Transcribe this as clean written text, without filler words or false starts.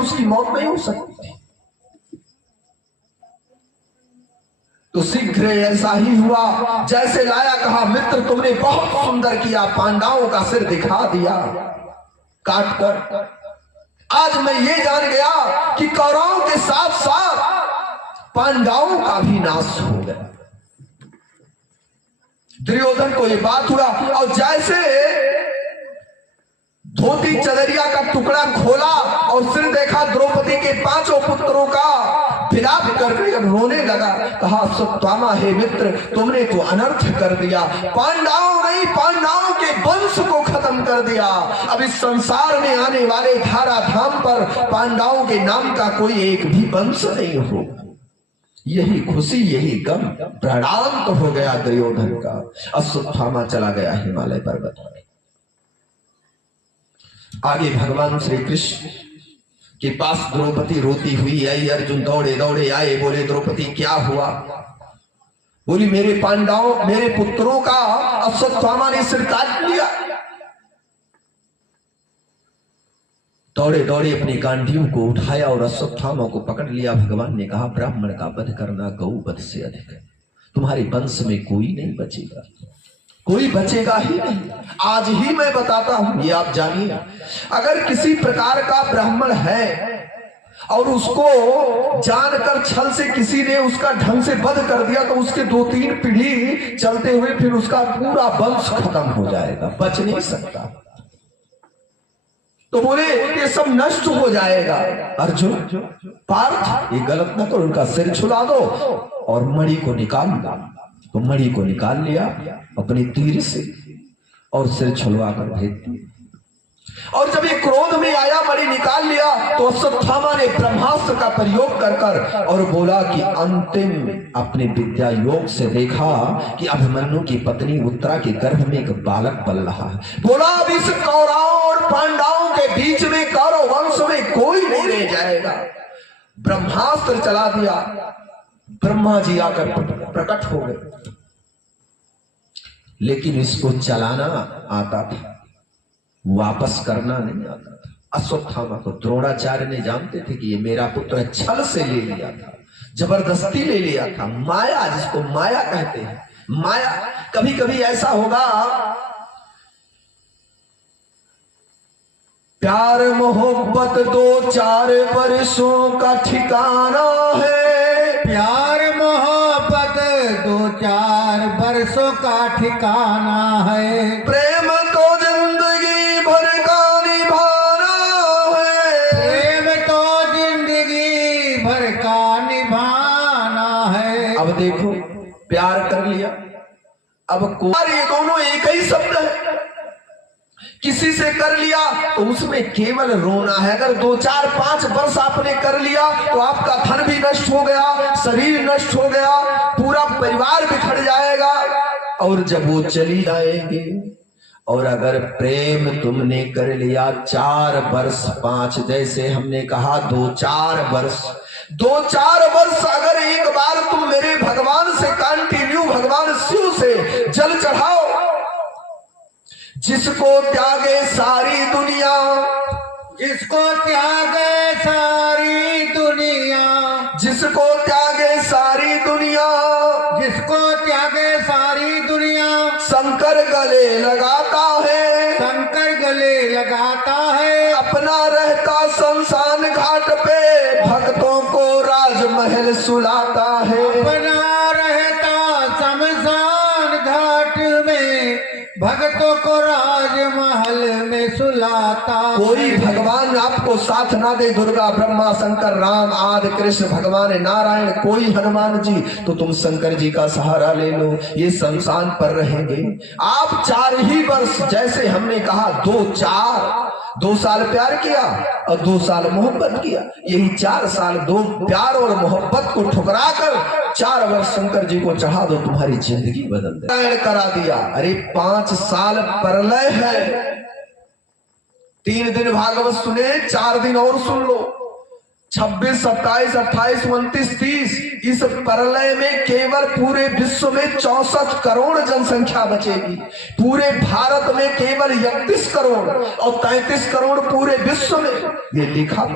उसकी मौत नहीं हो सकती थी। तो शीघ्र ऐसा ही हुआ जैसे लाया कहा, मित्र तुमने बहुत सुंदर किया, पांडवों का सिर दिखा दिया काट कर। आज मैं ये जान गया कि कौरवों के साथ साथ पांडवों का भी नाश हो गया। दुर्योधन को ये बात हुआ और जैसे धोती चदरिया का टुकड़ा खोला और सिर देखा द्रौपदी के 5 पुत्रों का, विलाप करके जब रोने लगा, कहा सत्यामा हे मित्र तुमने तो अनर्थ कर दिया, पांडवों के वंश को खत्म कर दिया। अब इस संसार में आने वाले धारा धाम पर पांडवों के नाम का कोई एक भी वंश नहीं हो। यही खुशी यही गम प्राणांत हो गया दुर्योधन का। अश्वत्थामा चला गया हिमालय पर्वत में। आगे भगवान श्री कृष्ण के पास द्रौपदी रोती हुई आई। अर्जुन दौड़े दौड़े आए, बोले द्रौपदी क्या हुआ? बोली मेरे पांडवों मेरे पुत्रों का अश्वत्थामा ने सिर काट लिया। दौड़े दौड़े अपनी गांडियों को उठाया और अश्वत्थामा को पकड़ लिया। भगवान ने कहा ब्राह्मण का वध करना गौ वध से अधिक है, तुम्हारे वंश में कोई नहीं बचेगा, कोई बचेगा ही नहीं। आज ही मैं बताता हूं, ये आप जानिए, अगर किसी प्रकार का ब्राह्मण है और उसको जानकर छल से किसी ने उसका ढंग से वध कर दिया तो उसके 2-3 पीढ़ी चलते हुए फिर उसका पूरा वंश खत्म हो जाएगा, बच नहीं सकता। तो बोले ये सब नष्ट हो जाएगा। अर्जुन पार्थ ये गलत ना करो, उनका सिर छुला दो और मणि को निकाल लो। तो मणि को निकाल लिया अपनी तीर से और सिर छुलवा कर भेज दिया। और जब ये क्रोध में आया, मणि निकाल लिया, तो अश्वत्थामा ने ब्रह्मास्त्र का प्रयोग कर कर और बोला कि अंतिम अपने विद्या योग से देखा कि अभिमन्यु की पत्नी उत्तरा के गर्भ में एक बालक पल रहा है। बोला अब इस कौरवों और पांडवों के बीच में, कौरव वंश में कोई नहीं रह जाएगा। ब्रह्मास्त्र चला दिया, ब्रह्मा जी आकर प्रकट हो गए, लेकिन इसको चलाना आता था, वापस करना नहीं आता था। अश्वत्थामा को द्रोणाचार्य ने जानते थे कि ये मेरा पुत्र छल से ले लिया था, जबरदस्ती ले लिया था। माया, जिसको माया कहते हैं, माया। कभी कभी ऐसा होगा, प्यार मोहब्बत 2-4 वर्षों का ठिकाना है, प्यार मोहब्बत 2-4 वर्षों का ठिकाना है, प्रेम तो जिंदगी भर का निभाना है, प्रेम तो जिंदगी भर का निभाना है। अब देखो प्यार कर लिया, अब ये दोनों एक ही शब्द है। किसी से कर लिया तो उसमें केवल रोना है। अगर 2-4-5 वर्ष आपने कर लिया तो आपका धन भी नष्ट हो गया, शरीर नष्ट हो गया, पूरा परिवार बिखर जाएगा। और जब वो चली जाएंगे, और अगर प्रेम तुमने कर लिया 4 वर्ष 5, जैसे हमने कहा 2-4 वर्ष, 2-4 वर्ष अगर एक बार तुम मेरे भगवान से कंटिन्यू, भगवान शिव से जल चढ़ाओ, जिसको त्यागे सारी दुनिया, जिसको त्यागे सारी दुनिया, जिसको त्यागे सारी दुनिया, जिसको त्यागे सारी दुनिया, शंकर गले लगाता है, शंकर गले लगाता है, अपना रहता शमशान घाट पे, भक्तों को राजमहल सुलाता है, अपना रहता शमशान घाट में, भक्तों को राजमहल में सुलाता। कोई भगवान आपको साथ ना दे, दुर्गा ब्रह्मा शंकर राम आदि कृष्ण भगवान नारायण, कोई हनुमान जी, तो तुम शंकर जी का सहारा ले लो, ये शमशान पर रहेंगे आप 4 ही वर्ष। जैसे हमने कहा 2 साल प्यार किया और 2 साल मोहब्बत किया, यही 4 साल 2 प्यार और मोहब्बत को ठुकरा कर 4 वर्ष शंकर जी को चढ़ा दो, तुम्हारी जिंदगी बदल दे करा दिया। अरे 5 साल प्रलय है, 3 दिन भागवत सुने, 4 दिन और सुन लो, 26, 27, 28, 29, 30। इस प्रलय में केवल पूरे विश्व में 64 करोड़ जनसंख्या बचेगी, पूरे भारत में केवल 31 करोड़ और 33 करोड़ पूरे विश्व में, ये लिखा पड़ा।